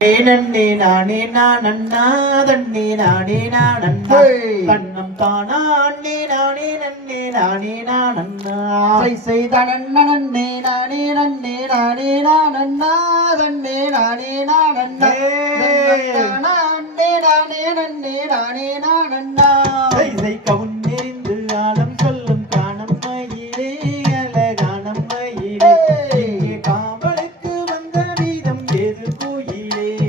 நன்னே நானே நான் அண்ணா தண்ணே நானே நான் அண்ணா கண்ணம் தானா அண்ணே நானே நன்னே நானே நான் அண்ணா செய்தான் கவுன்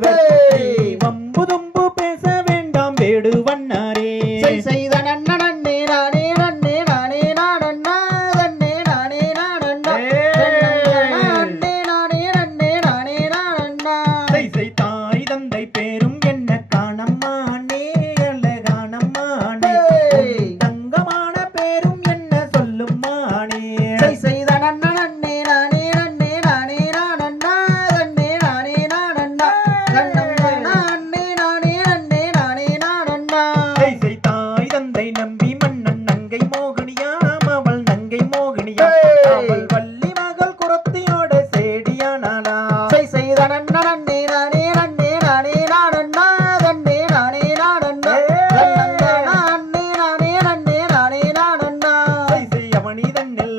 Hey!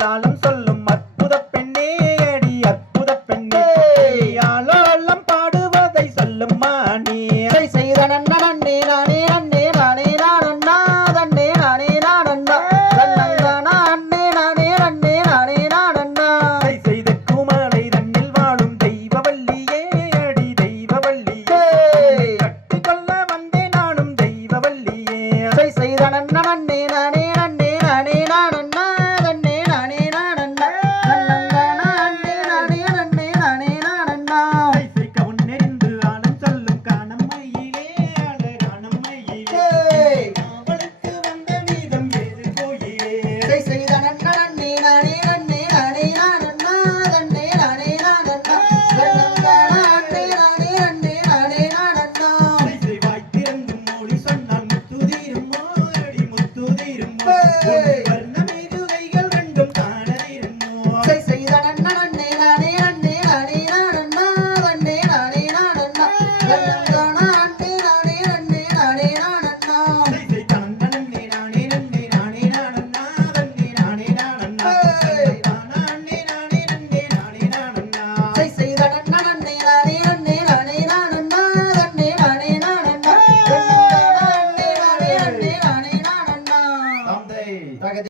எல்லாலும் சொல்லும் அற்புத பெண்ணே அடி அற்புத பெண்ணே. யாழெல்லாம் பாடுவதை சொல்லும் மாணி அதை செய்த நன்னா நன்னே நானே நன்னே நானே நான் அண்ணா தன்னே நானே நான் அண்ணா தன்னங்கனா அண்ணே நானே நன்னே நானே நான் அண்ணா அதை செய்த குமரை தன்னில் வாழும் தெய்வவல்லியே அடி தெய்வவல்லியே கட்டிக்கொள்ள வந்தே நானும் தெய்வவல்லியே அதை செய்த நன்னே நானே